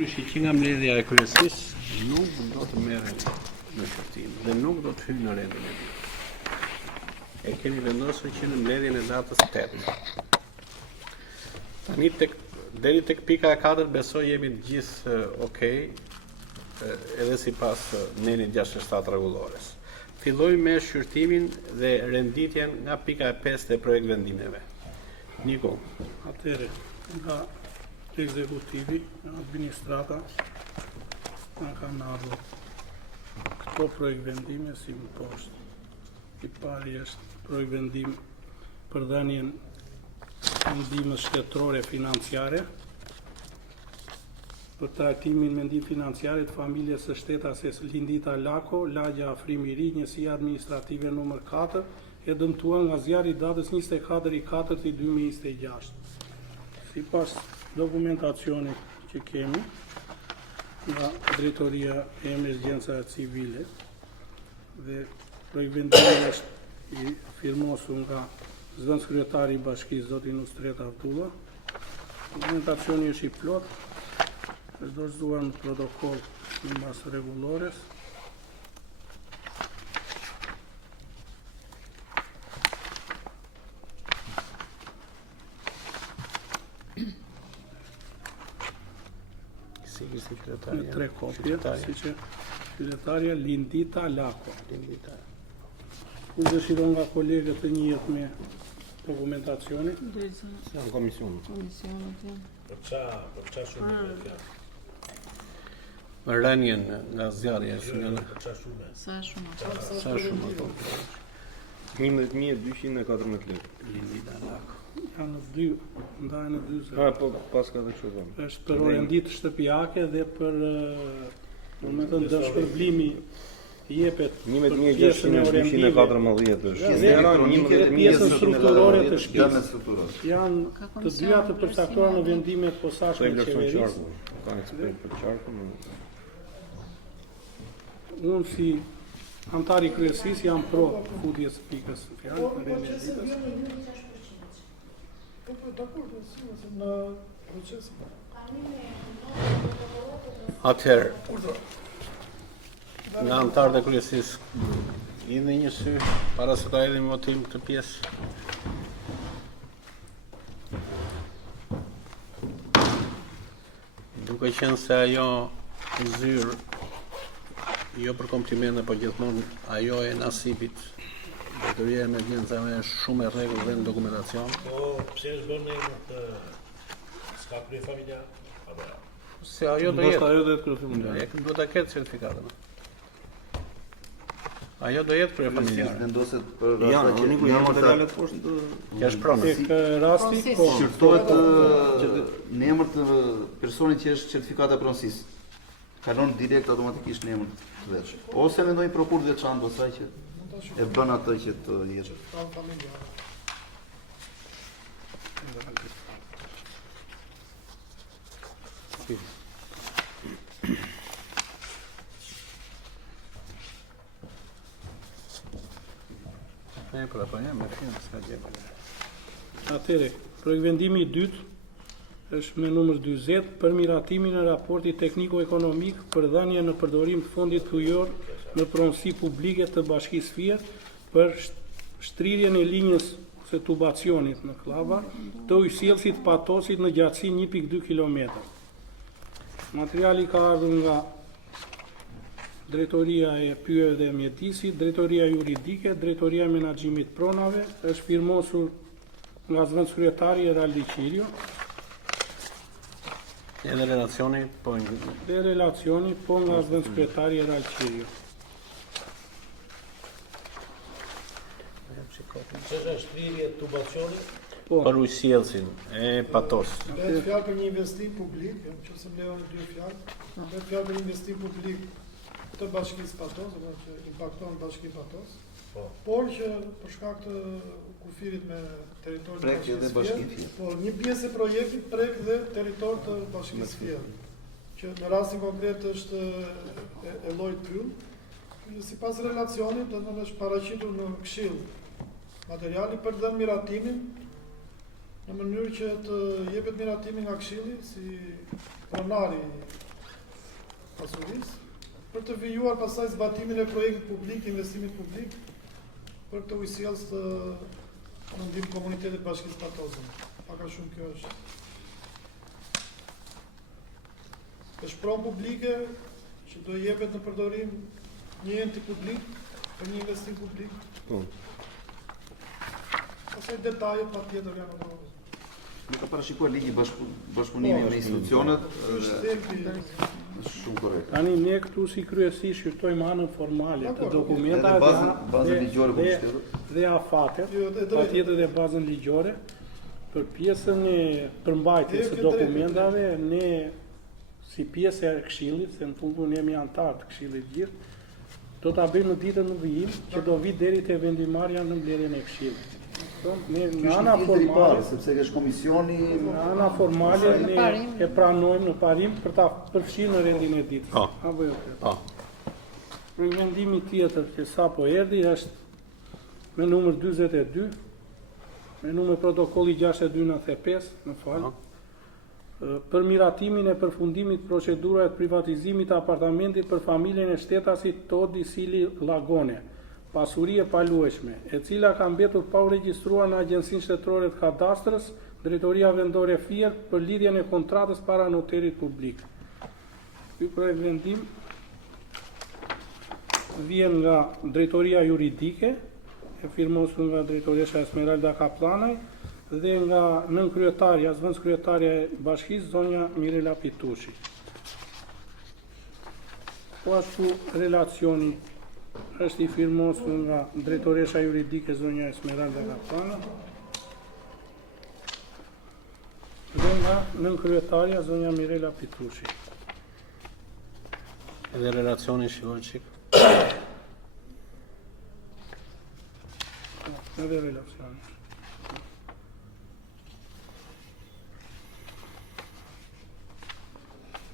Padyshim që nga mbledhja e kryesisë nuk do të merret në shërtim dhe nuk do të hyjë në rendin e dytë. E kemi vendosur që në mbledhjen e datës 8. Tani deri tek pika e 4 besoj jemi të gjithë okay, edhe sipas nenit 67 rregullores. Filloj me shqyrtimin dhe renditjen nga pika e 5 e projekt vendimeve. Niko. Atëre, nga ekzekutivi, administrata, nga kanë ardhur këto projekt vendime si më poshtë. I pari është projekt vendim për dhënien ndihmës shtetërore financiare, për trajtimin me ndihmë financiare të familjes së shtetases Lindita Lako, lagja Afrimi i Ri, njësia administrative numër 4, e dëmtuar nga zjarri datës 24/4/2026. Sipas dokumentacionit që kemi nga Drejtoria e Emergjencave Civile dhe projekt vendimi është i firmosur nga zëvendës kryetari i bashkisë zoti Nusret Abdullah. Dokumentacioni është i plot, është dorëzuar në protokoll sipas rregullores. Në 3 kopje, si që kryetarja Lindita Lako. Ku dëshiron nga kolegët të njihet me dokumentacionin? Në komision. Për qa shumë e Për rënien nga zjarri për qa shumë? Sa shumë ato? 11.214 lekë. Lindita Lako. Janë në 2, ndajnë në 2 Ha, po pas ka dhe kështu thonë. është për renditë shtëpiake dhe për momentën dëshpërblimi jepet për pjesën e orendimit. 11.214 është. Pjesën strukturore të shtëpisë. strukturore. Janë të dyja të përcaktuara në vendimet e posaçme të qeverisë. Ka ekspert për qarkun. Unë si antar i kryesisë jam pro futjes së pikës së fjalë në rendin e ditës. Atëherë, nga antarët e kryesisë, lidhe një sy para se ta hedhim votim këtë pjesë. Duke qenë se ajo zyrë, jo për komplimente, por gjithmonë ajo e nasipit, Drejtoria e Emergjencave është shumë e rregull dhe në dokumentacion. Po, pse është bërë në emër të s'ka krye familjar? Apo Se ajo do Ndoshta jetë. ajo do jetë kryefamiliare. Do ta ketë certifikatën. Ajo do jetë krye familjare. Vendoset për Janë, ata që unë janë materialet poshtë të Kjo është prona. Tek rasti, po. shqyrtohet në emër të personit që është certifikata e pronësisë. Kalon direkt automatikisht në emër të veç. Ose me ndonjë prokuror veçantë asaj që e bën atë që të jetë. Po jam me film s'ka gjë. Atëre, projekt vendimi i dytë është me numër 40 për miratimin e raportit tekniko-ekonomik për dhënien në përdorim të fondit hyjor në pronësi publike të Bashkisë Fier për shtrirjen e linjës së tubacionit në Klava të ujësjellësit Patosit në gjatësi 1.2 km. Materiali ka ardhur nga Drejtoria e Pyjeve dhe Mjedisit, Drejtoria Juridike, Drejtoria e Menaxhimit Pronave, është firmosur nga zëvendës kryetari Eraldi Qirio. Edhe relacioni po Dhe relacioni po nga zëvendës kryetari Eraldi Qirio. çështja e shtrirje tubacioni? Po, për ujësjellësin e Patos. Bëhet fjalë për një investim publik, nëse më lejoni 2 fjalë. Bëhet fjalë për një investim publik të Bashkisë Patos, apo që impakton Bashkinë Patos. Po. Por që për shkak të kufirit me territorin Prek edhe e Bashkinë Bashkisë Fier. Fier, po një pjesë e projektit prek dhe territor të Bashkisë Fier, që në rastin konkret është e llojit pyll. Sipas relacionit, do të thonë është paraqitur në këshill materiali për të dhënë miratimin në mënyrë që të jepet miratimi nga këshilli si pronari pasurisë, për të vijuar pasaj zbatimin e projektit publik, investimit publik, për të ujësjelës të mendim komunitetit bashkisë Batozën. Paka shumë kjo është. Është pronë publike që do jepet në përdorim një enti publik për një investim publik. Pasaj detajet pa tjetër janë në Nuk ka parashikuar ligji bashkëpunimi me institucionet, është shumë korrekt. Tani ne këtu si kryesi shqyrtojmë anën formale të dokumenta Bazën ligjore për shtetit. dhe afatet, patjetër dhe bazën ligjore. Për pjesën e përmbajtjes së dokumentave, ne si pjesë e këshillit, se në fund ne jemi antar të këshillit gjithë, do ta bëjmë në ditën në vijim që do vi deri te vendimarrja në mbledhjen e këshillit. Ne në ana formale, sepse është komisioni, në ana formale ne e pranojmë në parim për ta përfshirë në rendin e ditës. Apo jo? Vendimi tjetër që sapo erdhi është me numër 42, me numër protokolli 6295, më fal, për miratimin e përfundimit procedurave të privatizimit të apartamentit për familjen e shtetasit Todi Sili Lagone, pasuri e paluajshme, e cila ka mbetur pa u regjistruar në Agjencinë Shtetërore të Kadastrës, Drejtoria Vendore Fier për lidhjen e kontratës para noterit publik. Ky projekt vendim vjen nga Drejtoria Juridike, e firmosur nga Drejtoresha Esmeralda Kaplanaj dhe nga nënkryetaria, zëvendëskryetaria e bashkisë, zonja Mirela Pitushi. Po ashtu relacioni është I firmosur nga Drejtoresha Juridike zonja Esmeralda Kaplanaj dhe nga nënkryetaria zonja Mirela Pitushi. Edhe relacioni shikoj çik. Edhe relacioni.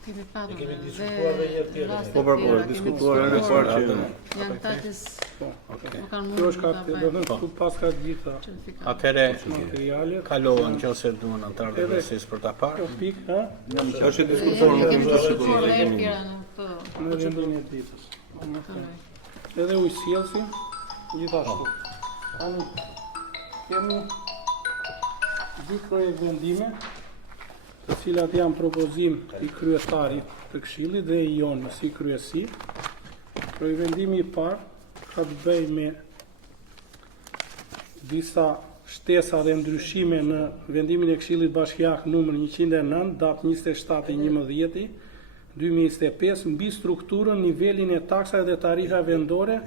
Kemi diskutuar dhe një tjetër. Po, diskutuar edhe parë që janë takës Kjo është ka do të thotë pas ka gjitha Atëre materialet. kalohen nëse duan antar të këshillit për ta parë. Kjo pikë, është diskutuar në kemi diskutuar. në vendin e ditës. Edhe ujësjellsi gjithashtu. Tani kemi dy projekt vendime, të cilat janë propozim I kryetarit të këshillit dhe I jonë si kryesi. Projekt vendimi I parë ka të bëjë me disa shtesa dhe ndryshime në vendimin e Këshillit Bashkiak numër 109, datë 27/11/2025, mbi strukturën, nivelin e taksave dhe tarifa vendore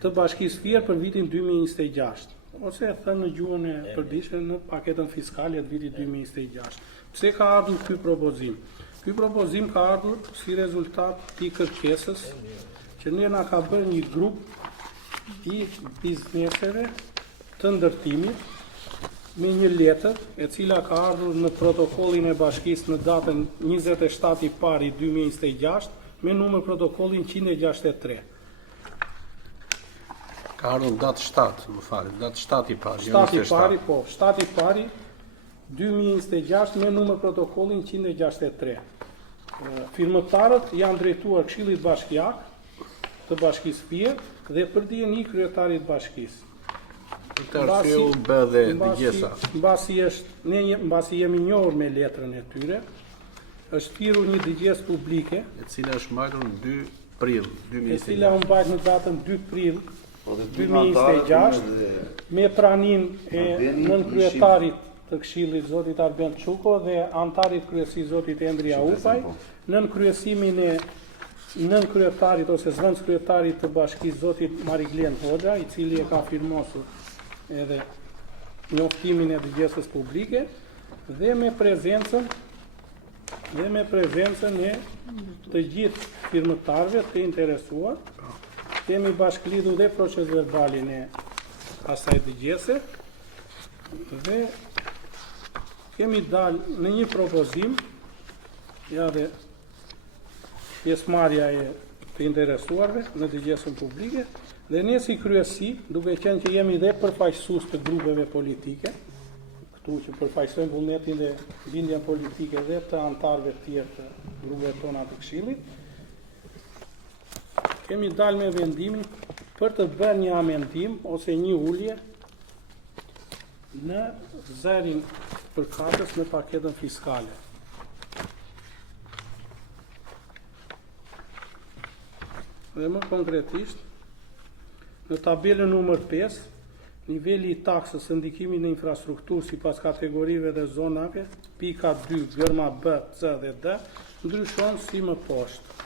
të Bashkisë Fier për vitin 2026, ose e thënë në gjuhën e përditshme në paketën fiskale të vitit 2026. Pse ka ardhur ky propozim? Ky propozim ka ardhur si rezultat I kërkesës që ne na ka bërë një grup I bizneseve të ndërtimit me një letër e cila ka ardhur në protokollin e bashkisë në datën 27/1/2026 me numër protokollin 163. Ka ardhur datë 7, më fal, datë 7 I parë, 7 I pari 2026 me numër protokollin 163. Firmëtarët janë drejtuar Këshillit Bashkiak të Bashkisë Fier dhe për dijeni kryetarit bashkisë. Këtë arsye u bë dhe dëgjesa. Mbasi jemi njohur me letrën e tyre, është thirrur një dëgjesë publike, e cila është mbajtur në 2 prill e cila u mbajt në datën 2 prill 2026 me praninë e nënkryetarit të Këshillit zotit Arben Çuko dhe antarit kryesi zotit Endri Aupaj, nën kryesimin e nënkryetarit ose zëvendëskryetarit të bashkisë zotit Mariglen Hoxha, I cili e ka firmosur edhe njoftimin e dëgjesës publike dhe me prezencën e të gjithë firmëtarëve të interesuar. Kemi bashkëlidhur dhe procesverbalin e asaj dëgjese dhe kemi dalë në një propozim, ja dhe pjesëmarrja e të interesuarve në dëgjesën publike, dhe ne si kryesi, duke qenë që jemi dhe përfaqësues të grupeve politike, këtu që përfaqësojmë vullnetin dhe bindjen politike dhe të antarëve të tjerë të grupeve tona të Këshillit, kemi dalë me vendimin për të bërë një amendim ose një ulje në zërin përkatës në paketën fiskale. Dhe më konkretisht, në tabelën numër 5, niveli i taksës së ndikimit në infrastrukturë sipas kategorive dhe zonave, pika 2, gërma B, C dhe D, ndryshon si më poshtë.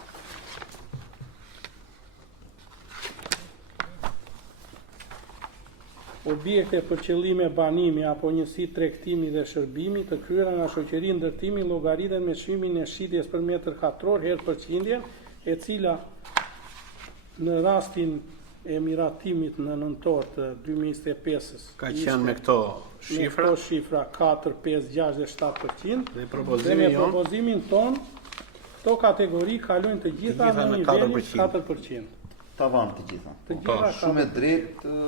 Objekte për qëllime banimi apo njësi tregtimi dhe shërbimi të kryera nga shoqëria ndërtimi llogariten me çmimin e shitjes për metër katror herë përqindje, e cila në rastin e miratimit në nëntor të 2025-s Ka qenë me këto shifra. me këto shifra 4, 5, 6 dhe 7%. Dhe Dhe propozimi me jon propozimin ton, këto kategori kalojnë të gjitha në në nivelin 4%. 4%. Tavan të gjitha. Të gjitha Shumë e drejtë,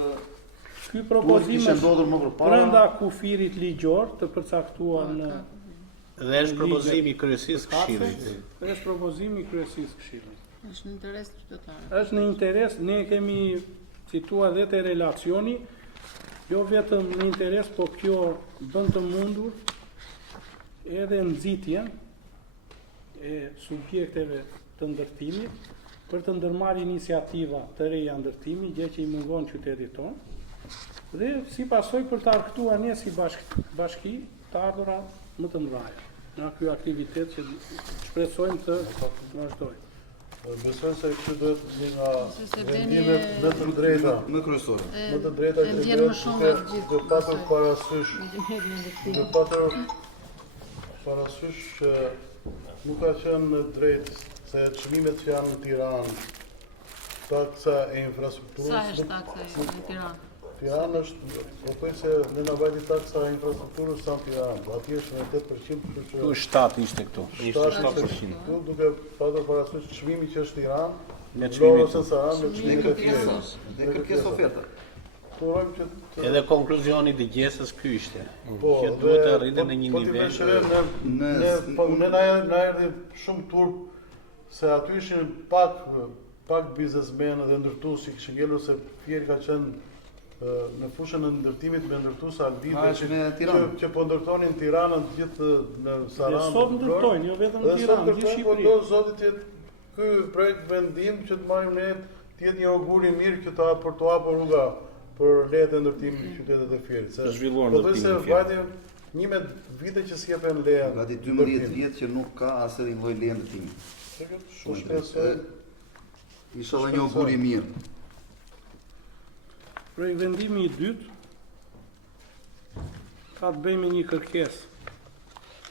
ky duhet propozim kishte është ndodhur më përpara. brenda kufirit ligjor të përcaktuar në dhe është propozimi i kryesisë së Këshillit. Dhe është propozimi i kryesisë së Këshillit. Është në interes të qytetarëve. Është në interes, ne kemi cituar dhe te relacioni, jo vetëm në interes, po kjo bën të mundur edhe nxitjen e subjekteve të ndërtimit për të ndërmarrë iniciativa të reja ndërtimi, gjë që i mungon qytetit tonë, dhe si pasojë për të arktuar ne si bashki të ardhura më të mëdha nga ky aktivitet që shpresojmë të vazhdojë. Besoj se kjo duhet një nga se vendimet më të drejta. Më kryesore. Më të drejta e që ndjen më shumë nga të gjithë. duhet patur parasysh, duhet patur parasysh që nuk ka qenë drejt se çmimet që janë në Tiranë, taksa e infrastrukturës. Sa është taksa në Tiranë? Tiranë është, po thoj se në na vajti taksa e infrastrukturës sa në Tiranë, atje është në 8%, kështu që Këtu 7 ishte këtu. Ishte 7%. këtu duke patur parasysh çmimi që është Tiranë, Me çmimin Vlorë ose Saran, me çmimet e tjera. Dhe kërkesë oferta. Urojmë që të Edhe konkluzioni i dëgjesës ky ishte. Po, Që duhet të rritet në një po nivel. ne na erdhi shumë turp se aty ishin pak biznesmenë dhe ndërtues që kishin ngelur se Fieri ka qenë në fushën e ndërtimit me ndërtues Albin është me Tiranë. që po ndërtonin Tiranën të gjithë në Saran. Dhe sot ndërtojnë, jo vetëm në Dhe sot Tiranë, në ndërtojnë, po Shqipëri. do zoti të jetë ky projekt vendim që të marrim ne të jetë një augur i mirë që për të hapur rruga për lejet e ndërtimit të qytetit të Fierit. Të zhvilluar Po thoj ndërtimin se e Fierit. vajte 11 vite që s'jepen leja. Gati 12 vjet që nuk ka asnjë lloj leje ndërtimi. Shumë shpresoj. Inshallah një augur i mirë. Projekt vendimi i dytë ka të bëjë me një kërkesë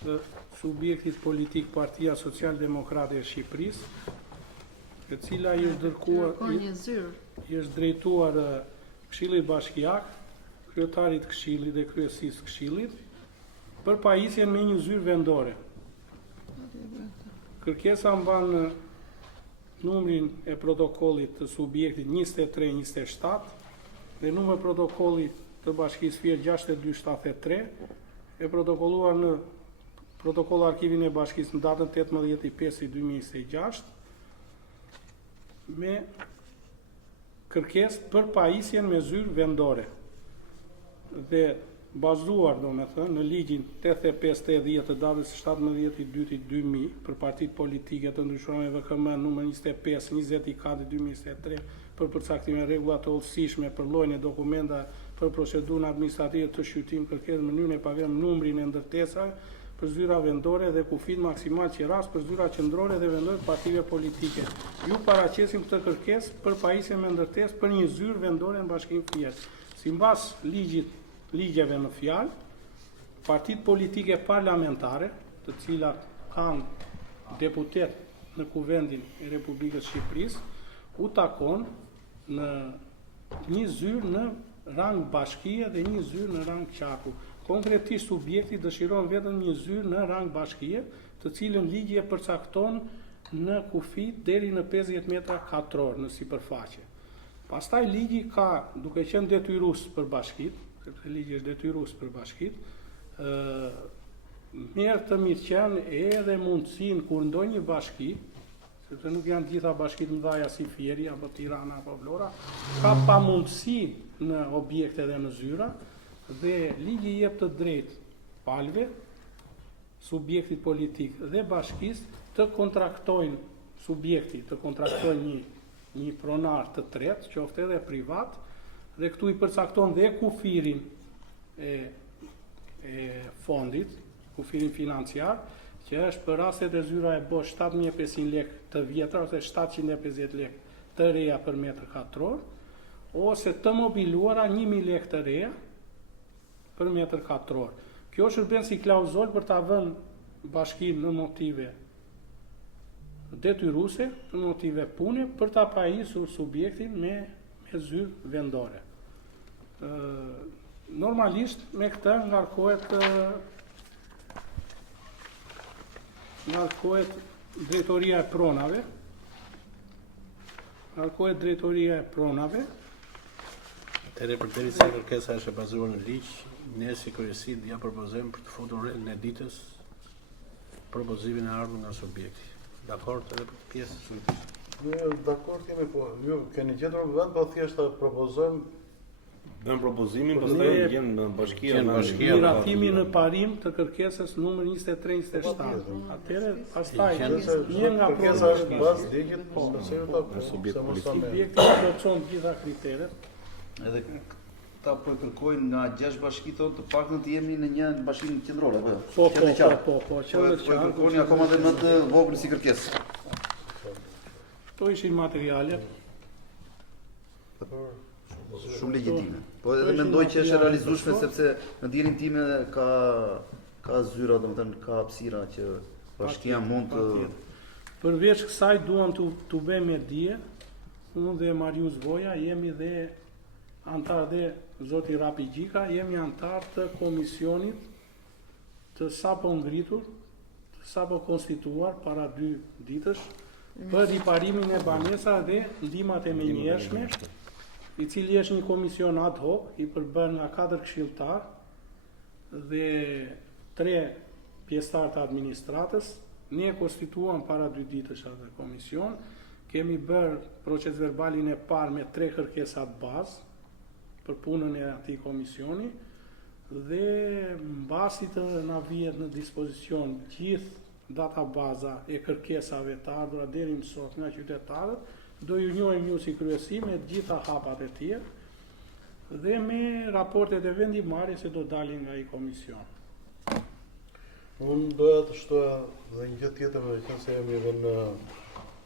të subjektit politik Partia Social-Demokrate e Shqipërisë, e cila i është dërkuar, Kërkon një zyrë. i është drejtuar Këshillit Bashkiak, kryetarit Këshillit dhe kryesisë Këshillit, për pajisjen me një zyrë vendore. Kërkesa mban numrin e protokollit të subjektit 23-27 dhe numër protokollit të Bashkisë Fier 6273, e protokolluar në protokoll arkivin e Bashkisë në datën 18/5/2026 me kërkesë për pajisjen me zyrë vendore dhe bazuar në ligjin 85/80 të datës 17/2/2000 për partitë politike të ndryshme VKM numër 25/24/2023 për përcaktimin e rregullat të udhësishme për llojin e dokumenta për procedurën administrative të shqyrtimit kërkesë në mënyrën e pavarur numrin e ndërtesave për zyra vendore dhe kufit maksimal qiras për zyra qendrore dhe vendore të partive politike. Ju paraqesim këtë kërkesë për pajisje me ndërtesë për një zyrë vendore në Bashkinë Fier. Sipas ligjeve në fjalë, partitë politike parlamentare, të cilat kanë deputet në Kuvendin e Republikës Shqipërisë, u takon në një zyrë në rang bashkie dhe një zyrë në rang qaku. Konkretisht subjekti dëshiron vetëm një zyrë në rang bashkie, të cilën ligji e përcakton në kufi deri në 50 metra katror në sipërfaqe. Pastaj ligji ka, duke qenë detyrues për bashkitë, sepse ligji është detyrues për bashkitë, merr të mirëqen edhe mundësinë kur ndonjë bashki, sepse nuk janë gjitha bashkitë mëdha si Fieri apo Tirana apo Vlora, ka pamundësi në objekte dhe në zyra dhe ligji jep të drejtë palëve, subjektit politik dhe bashkisë të kontraktojnë një pronar të tretë, qoftë edhe privat, dhe këtu i përcakton dhe kufirin e fondit, kufirin financiar, që është për rastet e zyra e bosh 7.500 lek të vjetra ose 750 lek të reja për metër katror, ose të mobiluara 1.000 lek të reja për metër katror. Kjo shërben si klauzol për ta vënë bashkinë në motive detyruse, në motive pune, për ta pajisur subjektin me zyrë vendore. Normalisht me këtë ngarkohet drejtoria e pronave. Atëherë përderisa kërkesa është e bazuar në ligj, ne si kryesi ja propozojmë për të futur në ditës propozimin e ardhur nga subjekti. Dakord edhe për këtë pjesë? Dakord jemi, po ju keni gjetur vend, po thjesht ta propozojmë. Bën propozimin, pastaj jemi në bashkia. Miratimi në parim të kërkesës numër 2327. Atëherë pastaj një nga kërkesa është bazë ligjit, po subjekti plotëson gjitha kriteret. Edhe ta po kërkojnë nga 6 bashki të paktën të jemi në një bashkinë qendrore, apo? Po, qendrore Po kërkoni akoma dhe më të vogël si kërkesë. Këto ishin materialet. Shumë legjitime. Po edhe mendoj që është e realizueshme sepse në dijenin time ka zyra, domethënë ka hapësira që bashkia mund të. Përveç kësaj duam të bëjmë dije, unë dhe Marius Voja jemi dhe antar dhe zoti Rapi Gjika, jemi antar të komisionit të sapo ngritur, të sapo konstituar para 2 ditësh për riparimin e banesave dhe ndihmat e menjëhershme, i cili është një komision ad hoc, i përbën nga 4 këshilltar dhe 3 pjesëtar të administratës. Ne konstituam para 2 ditësh atë komision, kemi bërë proces verbalin e parë me 3 kërkesat bazë për punën e atij komisioni dhe mbasi të na vihet në dispozicion gjithë databaza e kërkesave të ardhura deri më sot nga qytetarët, do ju njohim ju si kryesi me gjitha hapat e tjerë dhe me raportet e vendimarrjes që do dalin nga ai komision. Unë doja të shtoja dhe një gjë tjetër, me qenë se jemi edhe në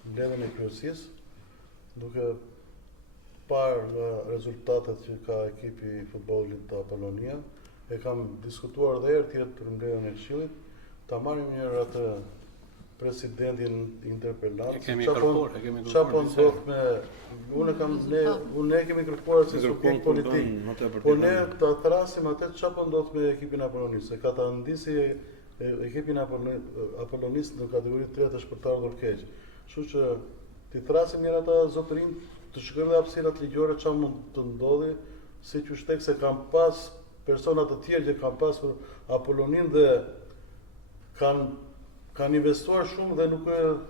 mbledhjen e kryesisë, duke parë nga rezultatet që ka ekipi i futbollit të Apollonia, e kam diskutuar edhe herë tjetër për mbledhjen e këshillit, ta marrim një herë atë presidentin interpellat. Çfarë ndodh me unë kemi kërkuar si subjekt politik. Po ne ta thrasim atë çfarë ndodh me ekipin Apollonis, se ka ta ndisi ekipin Apollonis në kategori 3 të shpërtarë keq. Kështu që ti thrasim njëra ata zotërin të shkojmë dhe hapësirat ligjore çfarë mund të ndodhi, siç u shtek se kam pas persona të tjerë që kanë pasur Apollonin dhe kanë investuar shumë dhe nuk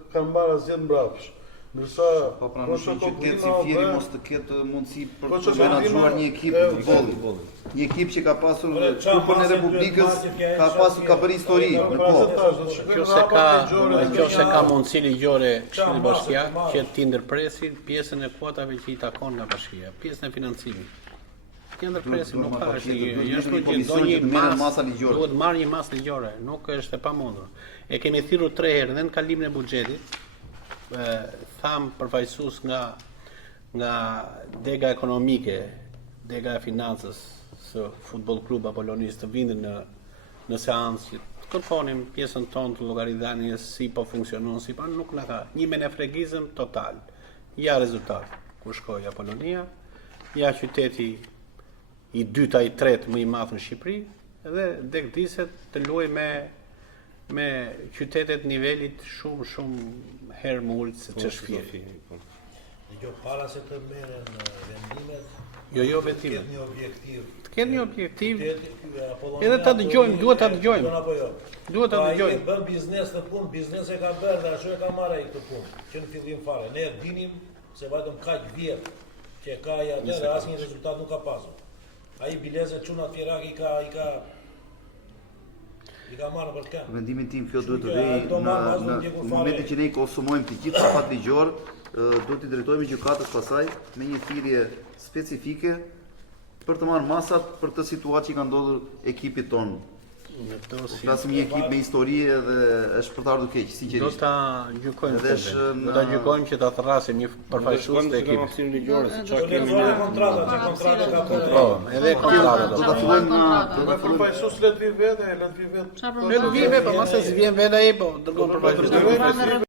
kanë marrë asgjë mbrapsht. Ndërsa po pranojmë që ketë si Fieri mos të ketë mundësi për të menaxhuar një ekip futbolli. Një ekip që ka pasur Kupën e Republikës, ka bërë histori në kohë. Kjo se ka mundësi ligjore Këshilli Bashkiak që të ndërpresin pjesën e kuotave që i takon nga bashkia, pjesën e financimit. Të ndërpresin nuk ka duhet marrë një masë ligjore, nuk është e pamundur. E kemi thirrur 3 herë dhe në kalimin e buxhetit, tham përfaqësues nga dega ekonomike, dega e financës së Futboll Klub Apollonis të vindin në seancë, të kërkonim pjesën tonë të llogaridhanies si po funksionon, si po nuk na ka një menefregizëm total. Ja rezultat. Ku shkoi Apollonia, ja qyteti i dyta i tretë më i madh në Shqipëri dhe degdiset të luaj me qytetet nivelit shumë herë më ulët se ç'është Fieri. Dëgjoj, para se të merren vendimet, Jo ketë vetimet. një objektiv. Të kenë një objektiv, Edhe edhe ta dëgjojmë, duhet ta dëgjojmë. Apo jo. Duhet ta Ai dëgjojmë. bën biznes në punë, biznes e ka bërë dhe ashtu e ka marrë ai këtë punë, që në fillim fare. Ne e dinim se vajtëm kaq vjet që e ka ai atë dhe asnjë rezultat nuk ka pasur. Ai bileze çuna Firak i ka marrë për këtë. Vendimin tim kjo duhet të Kështu që vej ai do marrë vazhdim në ndjekur momentin fare. që ne i konsumojmë të gjithë papat ligjor, duhet t'i drejtohemi gjykatës pasaj me një thirrje specifike për të marrë masat për të situatë që ka ndodhur ekipit tonë. Flasim një ekip me histori dhe është për të ardhur keq, Do sinqerisht. ta gjykojmë Edhe këtë është vend. Do ta gjykojmë që ta thrasim një përfaqësues të ekipit. hapësirë ligjore, se Do çfarë të kemi vëre ne. kontrata, që kontrata ka bërë. Po, edhe kontrata Do do. ta fillojmë Me përfaqësues le të vi vetë, Çfarë Ne do vijmë, po mos e vjen vetë ai, po dërgon përfaqësues. problemi?